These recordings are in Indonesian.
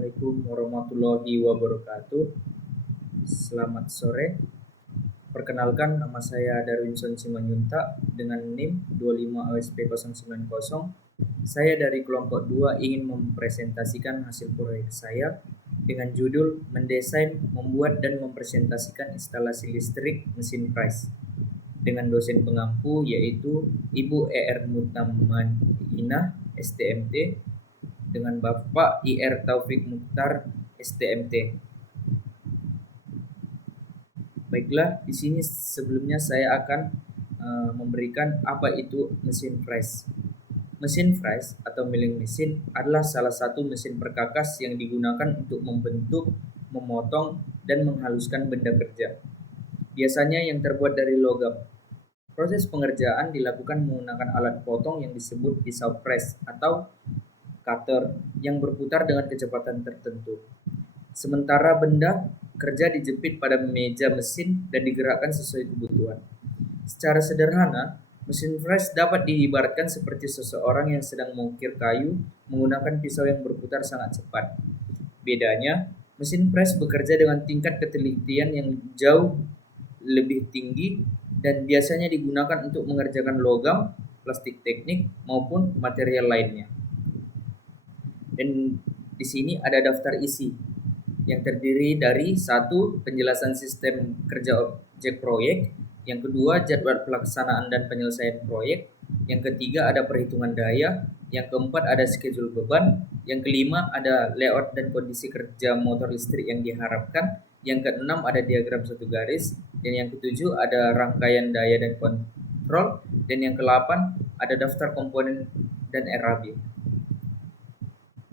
Assalamualaikum warahmatullahi wabarakatuh. Selamat sore. Perkenalkan, nama saya Darwinson Simanjuntak dengan NIM 25OSP090. Saya dari kelompok 2 ingin mempresentasikan hasil proyek saya dengan judul mendesain, membuat, dan mempresentasikan instalasi listrik mesin press dengan dosen pengampu yaitu Ibu ER Mutamanina STMT dengan Bapak IR Taufik Mukhtar STMT. Baiklah, di sini sebelumnya saya akan memberikan apa itu mesin press. Mesin press atau milling mesin adalah salah satu mesin perkakas yang digunakan untuk membentuk, memotong, dan menghaluskan benda kerja. Biasanya yang terbuat dari logam. Proses pengerjaan dilakukan menggunakan alat potong yang disebut pisau press atau cutter yang berputar dengan kecepatan tertentu. Sementara benda kerja dijepit pada meja mesin dan digerakkan sesuai kebutuhan. Secara sederhana, mesin press dapat diibaratkan seperti seseorang yang sedang mengukir kayu menggunakan pisau yang berputar sangat cepat. Bedanya, mesin press bekerja dengan tingkat ketelitian yang jauh lebih tinggi dan biasanya digunakan untuk mengerjakan logam, plastik teknik, maupun material lainnya. Dan di sini ada daftar isi yang terdiri dari 1. Penjelasan sistem kerja objek proyek, yang kedua jadwal pelaksanaan dan penyelesaian proyek, yang ketiga ada perhitungan daya, yang keempat ada schedule beban, yang kelima ada layout dan kondisi kerja motor listrik yang diharapkan, yang keenam ada diagram satu garis, dan yang ketujuh ada rangkaian daya dan kontrol, dan yang ke-8 ada daftar komponen dan RAB.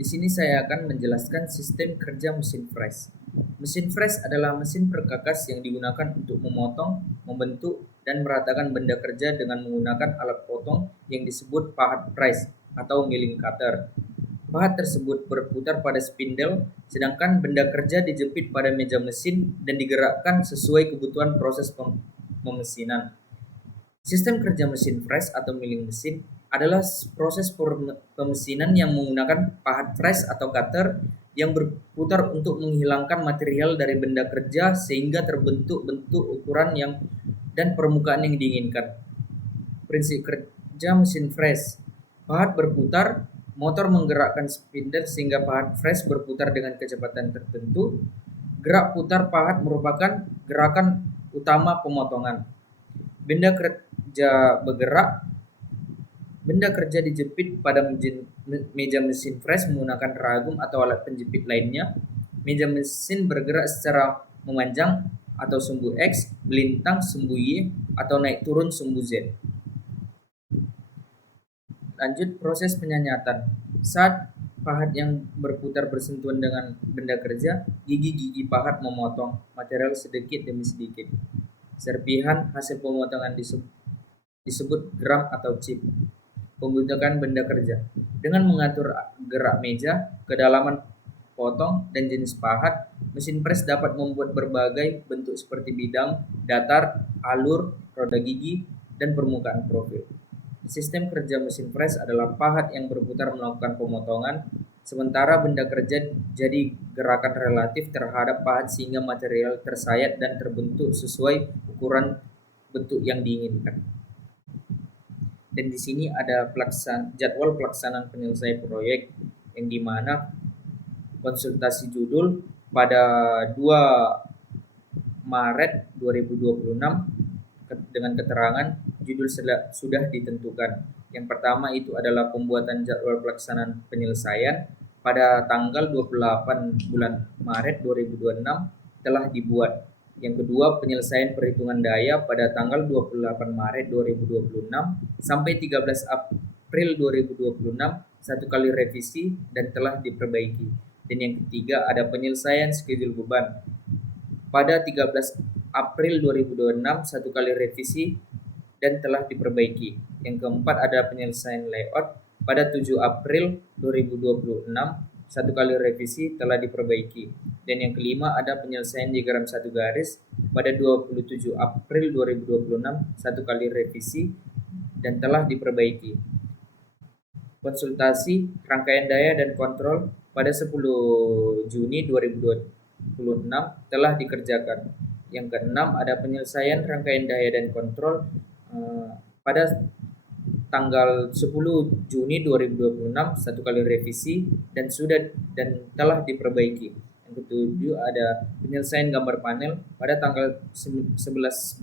Di sini saya akan menjelaskan sistem kerja mesin press. Mesin press adalah mesin perkakas yang digunakan untuk memotong, membentuk, dan meratakan benda kerja dengan menggunakan alat potong yang disebut pahat press atau milling cutter. Pahat tersebut berputar pada spindle, sedangkan benda kerja dijepit pada meja mesin dan digerakkan sesuai kebutuhan proses pemesinan. Sistem kerja mesin press atau milling mesin adalah proses pemesinan yang menggunakan pahat press atau cutter yang berputar untuk menghilangkan material dari benda kerja sehingga terbentuk bentuk ukuran dan permukaan yang diinginkan. Prinsip kerja mesin press: pahat berputar, motor menggerakkan spindle sehingga pahat press berputar dengan kecepatan tertentu. Gerak putar pahat merupakan gerakan utama pemotongan. Benda kerja bergerak. Benda kerja dijepit pada meja mesin press menggunakan ragum atau alat penjepit lainnya. Meja mesin bergerak secara memanjang atau sumbu X, melintang sumbu Y, atau naik turun sumbu Z. Lanjut proses penyanyatan. Saat pahat yang berputar bersentuhan dengan benda kerja, gigi-gigi pahat memotong material sedikit demi sedikit. Serpihan hasil pemotongan disebut gram atau chip. Pembentukan benda kerja dengan mengatur gerak meja, kedalaman potong, dan jenis pahat, mesin press dapat membuat berbagai bentuk seperti bidang, datar, alur, roda gigi, dan permukaan profil. Sistem kerja mesin press adalah pahat yang berputar melakukan pemotongan, sementara benda kerja jadi gerakan relatif terhadap pahat sehingga material tersayat dan terbentuk sesuai ukuran bentuk yang diinginkan. Dan di sini ada jadwal pelaksanaan penyelesaian proyek yang dimana konsultasi judul pada 2 Maret 2026 dengan keterangan judul sudah ditentukan. Yang pertama itu adalah pembuatan jadwal pelaksanaan penyelesaian pada tanggal 28 bulan Maret 2026 telah dibuat. Yang kedua, penyelesaian perhitungan daya pada tanggal 28 Maret 2026 sampai 13 April 2026 satu kali revisi dan telah diperbaiki. Dan yang ketiga, ada penyelesaian schedule beban pada 13 April 2026 satu kali revisi dan telah diperbaiki. Yang keempat, ada penyelesaian layout pada 7 April 2026 satu kali revisi telah diperbaiki. Dan yang kelima, ada penyelesaian diagram satu garis pada 27 April 2026 satu kali revisi dan telah diperbaiki. Konsultasi, rangkaian daya dan kontrol pada 10 Juni 2026 telah dikerjakan. Yang keenam ada penyelesaian rangkaian daya dan kontrol pada tanggal 10 Juni 2026 satu kali revisi dan telah diperbaiki. Yang ketujuh ada penyelesaian gambar panel pada tanggal 11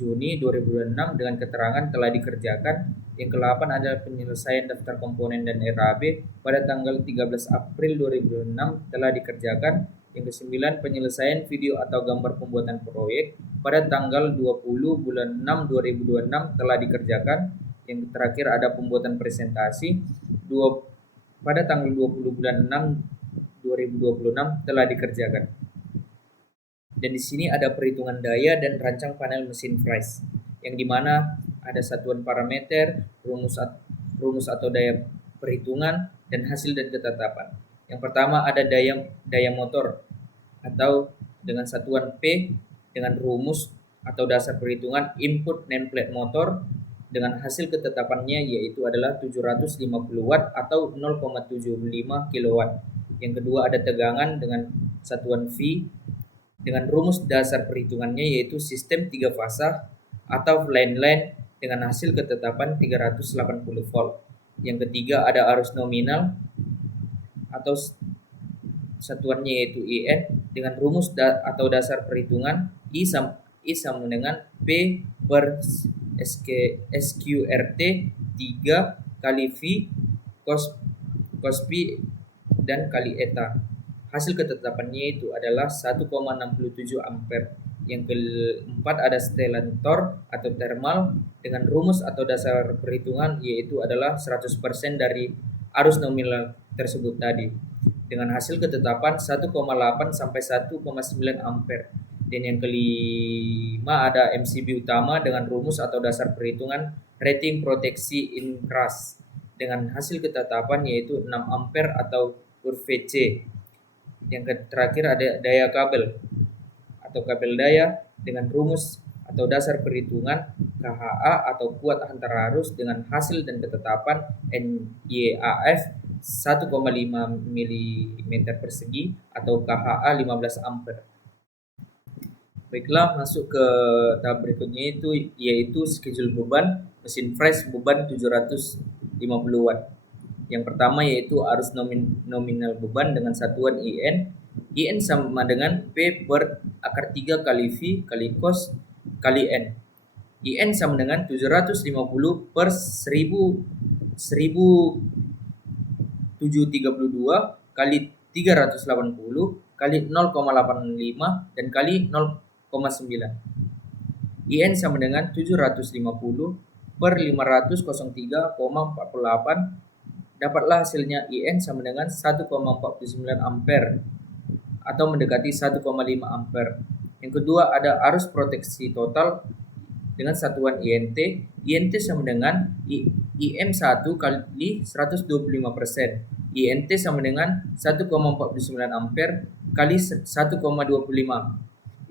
Juni 2026 dengan keterangan telah dikerjakan. Yang ke-8 ada penyelesaian daftar komponen dan RAB pada tanggal 13 April 2026 telah dikerjakan. Yang ke-9 penyelesaian video atau gambar pembuatan proyek pada tanggal 20 bulan 6 2026 telah dikerjakan. Yang terakhir ada pembuatan presentasi pada tanggal 20 bulan 6 2026 telah dikerjakan. Dan di sini ada perhitungan daya dan rancang panel mesin Fries, yang dimana ada satuan parameter, rumus atau daya perhitungan, dan hasil dan ketetapan. Yang pertama ada daya motor atau dengan satuan P dengan rumus atau dasar perhitungan input nameplate motor dengan hasil ketetapannya yaitu adalah 750 watt atau 0,75 kW. Yang kedua ada tegangan dengan satuan V dengan rumus dasar perhitungannya yaitu sistem 3 fasa atau line dengan hasil ketetapan 380 volt. Yang ketiga ada arus nominal atau satuannya yaitu IN dengan rumus atau dasar perhitungan I sama dengan P per SQRT 3 kali V cos P dan kali eta. Hasil ketetapannya itu adalah 1,67 ampere. Yang keempat ada Stellantor atau thermal dengan rumus atau dasar perhitungan yaitu adalah 100% dari arus nominal tersebut tadi. Dengan hasil ketetapan 1,8 sampai 1,9 ampere. Dan yang kelima ada MCB utama dengan rumus atau dasar perhitungan rating proteksi in crash dengan hasil ketetapan yaitu 6 ampere atau kurve C. Yang terakhir ada daya kabel atau kabel daya dengan rumus atau dasar perhitungan KHA atau kuat antar arus dengan hasil dan ketetapan NYAF 1,5 mm persegi atau KHA 15 ampere. Baiklah, masuk ke tahap berikutnya yaitu schedule beban mesin Fries beban 750 watt. Yang pertama yaitu arus nominal beban dengan satuan IN. IN sama dengan P per akar 3 kali V kali cos kali N. IN sama dengan 750 per 1732 kali 380 kali 0,85 dan kali 0,9. IN sama dengan 750 per 503,48. Dapatlah hasilnya IN sama dengan 1,49 ampere atau mendekati 1,5 ampere. Yang kedua ada arus proteksi total dengan satuan INT. INT sama dengan IM1 kali 125%. INT sama dengan 1,49 ampere kali 1,25.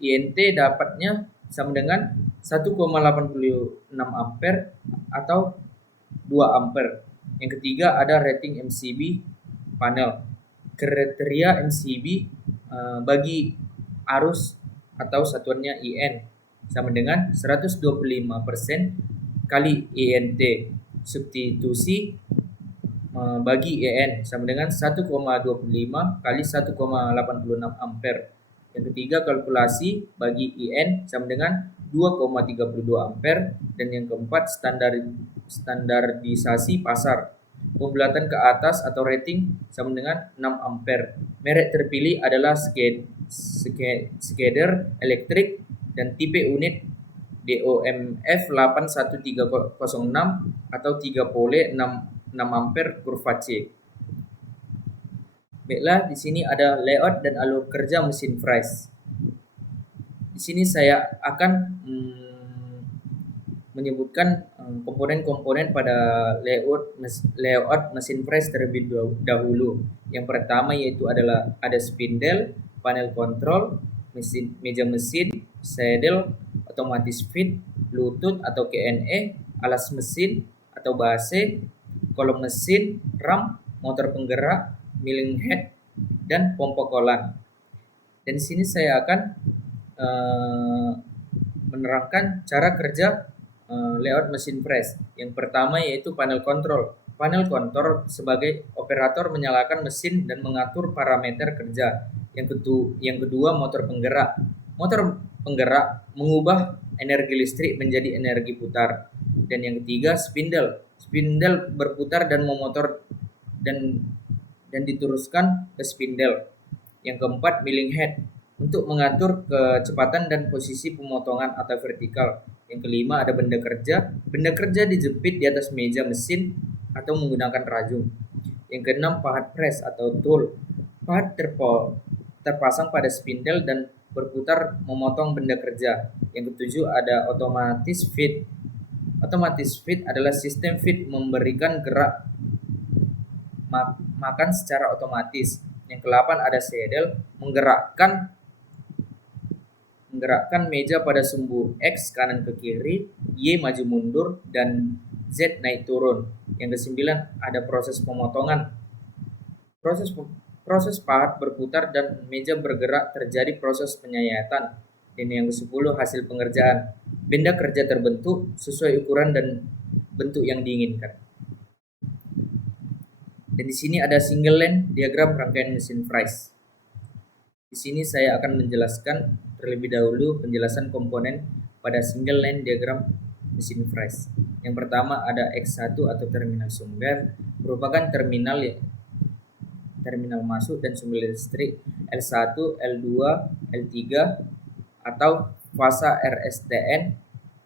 INT dapatnya sama dengan 1,86 ampere atau 2 ampere. Yang ketiga ada rating MCB panel. Kriteria MCB bagi arus atau satuannya IN sama dengan 125% kali INT. Substitusi bagi IN sama dengan 1,25 kali 1,86 ampere. Yang ketiga kalkulasi bagi IN sama dengan 2,32 ampere. Dan yang keempat standarisasi pasar. Pembulatan ke atas atau rating sama dengan 6 ampere. Merek terpilih adalah Schneider Electric dan tipe unit DOMF 81306 atau 3 pole 6 ampere kurva C. Baiklah, di sini ada layout dan alur kerja mesin Fries. Di sini saya akan menyebutkan komponen-komponen pada layout mesin Fries terlebih dahulu. Yang pertama yaitu adalah ada spindle, panel kontrol, meja mesin, saddle, otomatis feed, Bluetooth atau KNE, alas mesin atau base, kolom mesin, ram, motor penggerak, milling head, dan pompa kolan. Dan di sini saya akan menerangkan cara kerja layout mesin press. Yang pertama yaitu panel kontrol. Panel kontrol sebagai operator menyalakan mesin dan mengatur parameter kerja. Yang kedua motor penggerak. Motor penggerak mengubah energi listrik menjadi energi putar. Dan yang ketiga spindle. Spindle berputar dan memotor dan diteruskan ke spindle. Yang keempat milling head untuk mengatur kecepatan dan posisi pemotongan atau vertikal. Yang kelima ada benda kerja. Benda kerja dijepit di atas meja mesin atau menggunakan rajung. Yang keenam pahat press atau tool. Pahat terpasang pada spindle dan berputar memotong benda kerja. Yang ketujuh ada automatic feed. Automatic feed adalah sistem feed memberikan gerak makan secara otomatis. Yang ke-8 ada saddle, menggerakkan meja pada sumbu X kanan ke kiri, Y maju mundur, dan Z naik turun. Yang ke-9 ada proses pemotongan. Proses pahat berputar dan meja bergerak terjadi proses penyayatan. Dan yang ke-10 hasil pengerjaan. Benda kerja terbentuk sesuai ukuran dan bentuk yang diinginkan. Dan di sini ada single line diagram rangkaian mesin press. Di sini saya akan menjelaskan terlebih dahulu penjelasan komponen pada single line diagram mesin press. Yang pertama ada X1 atau terminal sumber, merupakan terminal masuk dan sumber listrik L1, L2, L3 atau fasa RSTN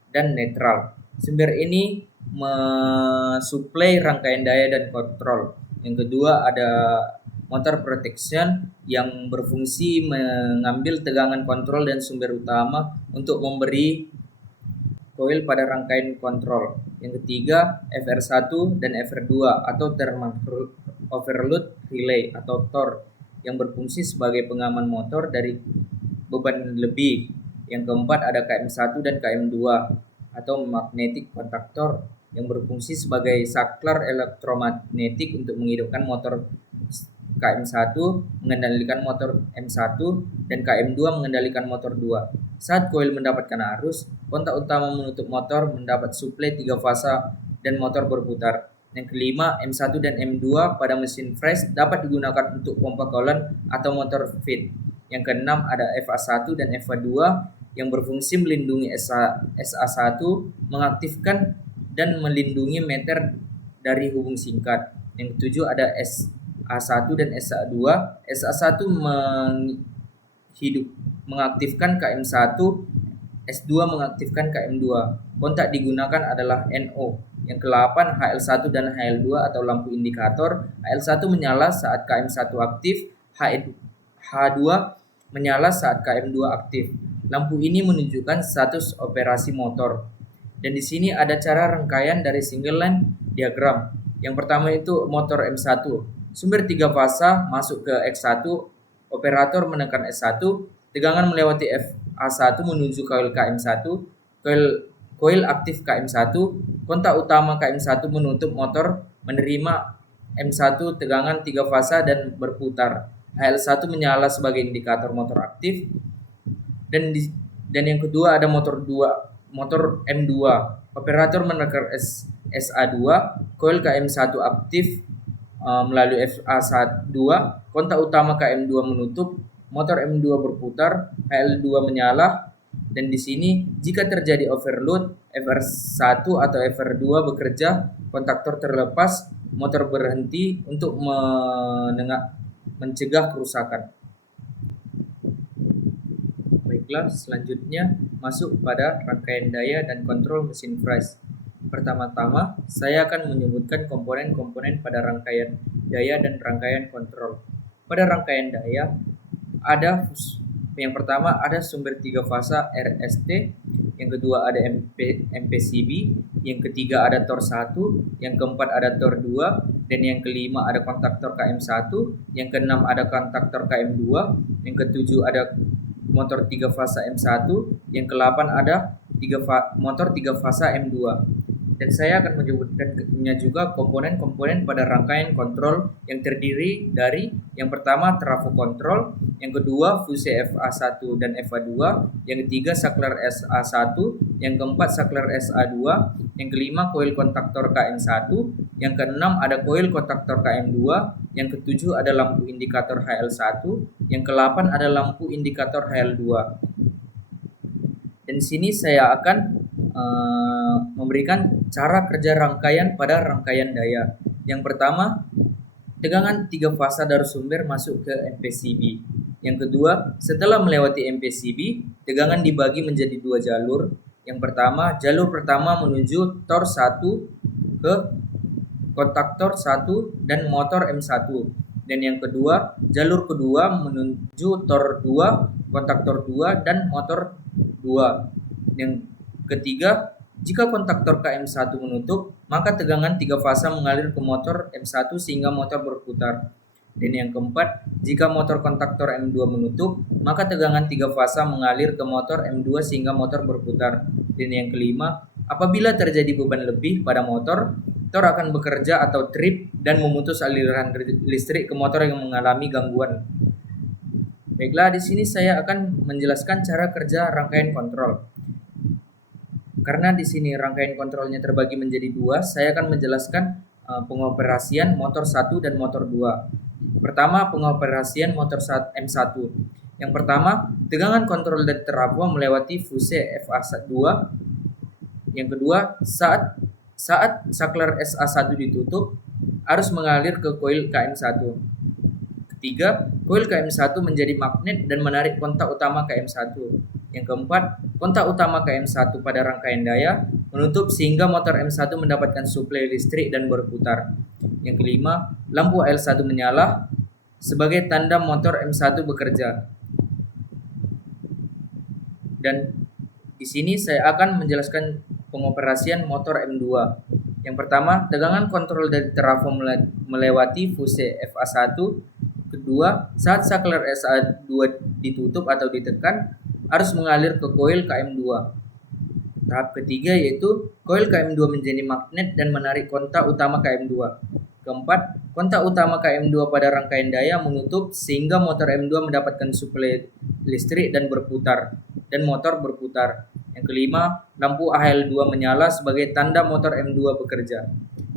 dan netral. Sumber ini mensuplai rangkaian daya dan kontrol. Yang kedua ada motor protection yang berfungsi mengambil tegangan kontrol dan sumber utama untuk memberi coil pada rangkaian kontrol. Yang ketiga FR1 dan FR2 atau thermal overload relay atau TOR yang berfungsi sebagai pengaman motor dari beban lebih. Yang keempat ada KM1 dan KM2 atau magnetic contactor yang berfungsi sebagai saklar elektromagnetik untuk menghidupkan motor KM1, mengendalikan motor M1, dan KM2 mengendalikan motor 2. Saat koil mendapatkan arus, kontak utama menutup motor mendapat suplai 3 fasa dan motor berputar. Yang kelima, M1 dan M2 pada mesin press dapat digunakan untuk pompa kolan atau motor feed. Yang keenam ada FA1 dan FA2 yang berfungsi melindungi SA1, mengaktifkan dan melindungi meter dari hubung singkat. Yang ketujuh ada SA1 dan SA2. SA1 mengaktifkan KM1, S2 mengaktifkan KM2. Kontak digunakan adalah NO. Yang ke-8 HL1 dan HL2 atau lampu indikator. HL1 menyala saat KM1 aktif, H2 menyala saat KM2 aktif. Lampu ini menunjukkan status operasi motor. Dan di sini ada cara rangkaian dari single line diagram. Yang pertama itu motor M1. Sumber 3 fasa masuk ke X1, operator menekan S1, tegangan melewati FA1 menuju coil KM1, coil aktif KM1, kontak utama KM1 menutup motor, menerima M1 tegangan 3 fasa dan berputar. HL1 menyala sebagai indikator motor aktif. Dan yang kedua ada motor M2. Operator menekan SA2, coil KM1 aktif melalui FA2, kontak utama KM2 menutup, motor M2 berputar, HL2 menyala. Dan di sini jika terjadi overload, FR1 atau FR2 bekerja, kontaktor terlepas, motor berhenti untuk mencegah kerusakan. Baiklah, selanjutnya masuk pada rangkaian daya dan kontrol mesin press. Pertama-tama, saya akan menyebutkan komponen-komponen pada rangkaian daya dan rangkaian kontrol. Pada rangkaian daya, yang pertama ada sumber 3 fasa RST, yang kedua ada MPCB, yang ketiga ada TOR 1, yang keempat ada TOR 2, dan yang kelima ada kontaktor KM1, yang keenam ada kontaktor KM2, yang ketujuh ada motor 3 fasa M1, yang ke-8 ada motor 3 fasa M2. Dan saya akan menyebutkannya juga komponen-komponen pada rangkaian kontrol yang terdiri dari yang pertama trafo kontrol, yang kedua fuse FA1 dan FA2, yang ketiga saklar SA1, yang keempat saklar SA2, yang kelima koil kontaktor KM1, yang keenam ada koil kontaktor KM2, yang ketujuh ada lampu indikator HL1, yang ke-8 ada lampu indikator HL2. Dan di sini saya akan memberikan cara kerja rangkaian pada rangkaian daya. Yang pertama, tegangan 3 fasa dari sumber masuk ke MPCB. Yang kedua, setelah melewati MPCB, tegangan dibagi menjadi 2 jalur. Yang pertama, jalur pertama menuju tor 1 ke kontaktor 1 dan motor M1. Dan yang kedua, jalur kedua menuju tor 2, kontaktor 2 dan motor 2. Yang ketiga, jika kontaktor KM1 menutup, maka tegangan 3 fasa mengalir ke motor M1 sehingga motor berputar. Dan yang keempat, jika motor kontaktor M2 menutup, maka tegangan 3 fasa mengalir ke motor M2 sehingga motor berputar. Dan yang kelima, apabila terjadi beban lebih pada motor akan bekerja atau trip dan memutus aliran listrik ke motor yang mengalami gangguan. Baiklah, di sini saya akan menjelaskan cara kerja rangkaian kontrol. Karena di sini rangkaian kontrolnya terbagi menjadi 2, saya akan menjelaskan pengoperasian motor 1 dan motor 2. Pertama, pengoperasian motor M1. Yang pertama, tegangan kontrol dari trafo melewati fuse FA2. Yang kedua, saat saklar SA1 ditutup, arus mengalir ke koil KM1. Ketiga, koil KM1 menjadi magnet dan menarik kontak utama KM1. Yang keempat, kontak utama KM1 pada rangkaian daya menutup sehingga motor M1 mendapatkan suplai listrik dan berputar. Yang kelima, lampu L1 menyala sebagai tanda motor M1 bekerja. Dan di sini saya akan menjelaskan pengoperasian motor M2. Yang pertama, tegangan kontrol dari trafo melewati fuse FA1. Kedua, saat saklar SA2 ditutup atau ditekan, arus mengalir ke koil KM2. Tahap ketiga yaitu koil KM2 menjadi magnet dan menarik kontak utama KM2. Keempat, kontak utama KM2 pada rangkaian daya menutup sehingga motor M2 mendapatkan suplai listrik dan berputar dan motor berputar. Yang kelima, lampu AHL2 menyala sebagai tanda motor M2 bekerja.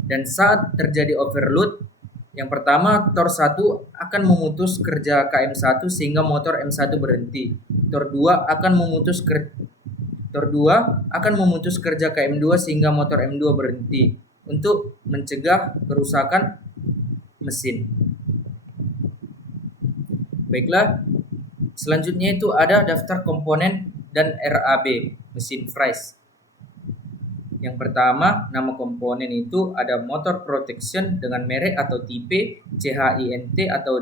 Dan saat terjadi overload, yang pertama, tor 1 akan memutus kerja KM1 sehingga motor M1 berhenti. Tor 2 akan memutus kerja KM2 sehingga motor M2 berhenti untuk mencegah kerusakan mesin. Baiklah, selanjutnya itu ada daftar komponen dan RAB mesin Fries. Yang pertama, nama komponen itu ada motor protection dengan merek atau tipe CHINT atau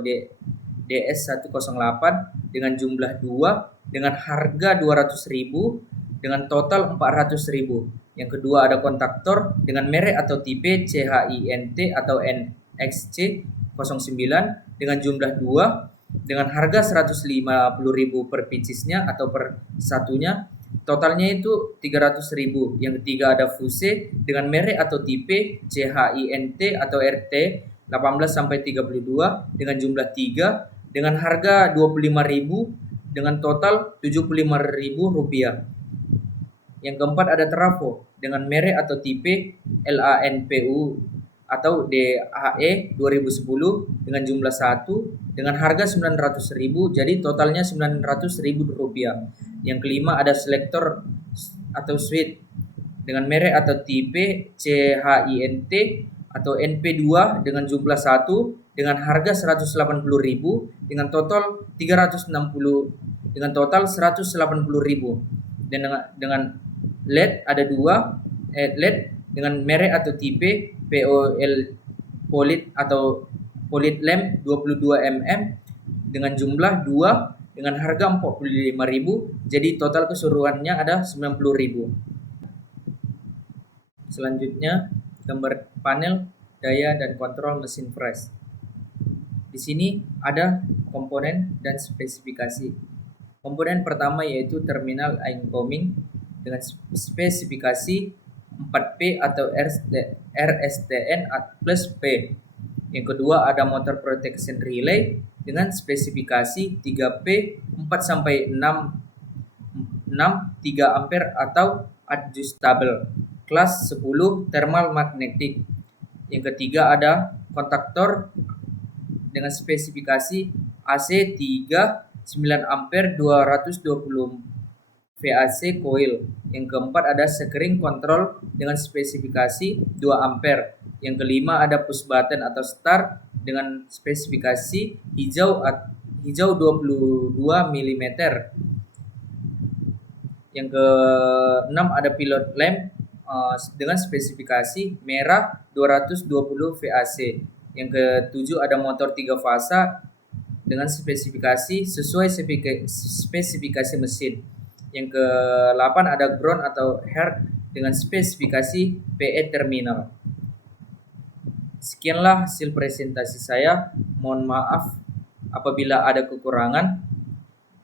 DS108 dengan jumlah 2 dengan harga 200.000 dengan total 400.000. Yang kedua ada kontaktor dengan merek atau tipe CHINT atau NXC09 dengan jumlah 2 dengan harga 150.000 per piecesnya atau per satunya. Totalnya itu 300.000. Yang ketiga ada fuse dengan merek atau tipe CHINT atau RT 18 sampai 32 dengan jumlah 3 dengan harga 25.000 dengan total 75.000 rupiah. Yang keempat ada trafo dengan merek atau tipe LANPU atau DAE 2010 dengan jumlah 1 dengan harga 900.000 jadi totalnya 900.000 rupiah. Yang kelima ada selektor atau switch dengan merek atau tipe CHINT atau NP2 dengan jumlah 1 dengan harga 180.000 dengan total 360 dengan total 180.000. Dan dengan LED ada 2 LED dengan merek atau tipe POL Polit atau Polit Lamp 22 mm dengan jumlah 2 dengan harga 45.000 jadi total keseluruhannya ada 90.000. Selanjutnya gambar panel daya dan kontrol mesin Fries. Di sini ada komponen dan spesifikasi. Komponen pertama yaitu terminal incoming dengan spesifikasi 4P atau RSTN plus P. Yang kedua ada motor protection relay dengan spesifikasi 3P 4 sampai 6 3 ampere atau adjustable kelas 10 thermal magnetic. Yang ketiga ada kontaktor dengan spesifikasi AC 3 9 ampere 220 VAC coil. Yang keempat ada screen control dengan spesifikasi 2 ampere. Yang kelima ada push button atau start dengan spesifikasi hijau 22 mm. Yang keenam ada pilot lamp dengan spesifikasi merah 220 VAC. Yang ketujuh ada motor 3 fasa dengan spesifikasi sesuai spesifikasi mesin. Yang ke-8 ada ground atau heart dengan spesifikasi PE terminal. Sekianlah hasil presentasi saya. Mohon maaf apabila ada kekurangan.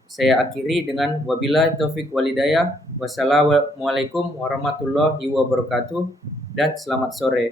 Saya akhiri dengan wabillahi taufik walhidayah. Wassalamualaikum warahmatullahi wabarakatuh dan selamat sore.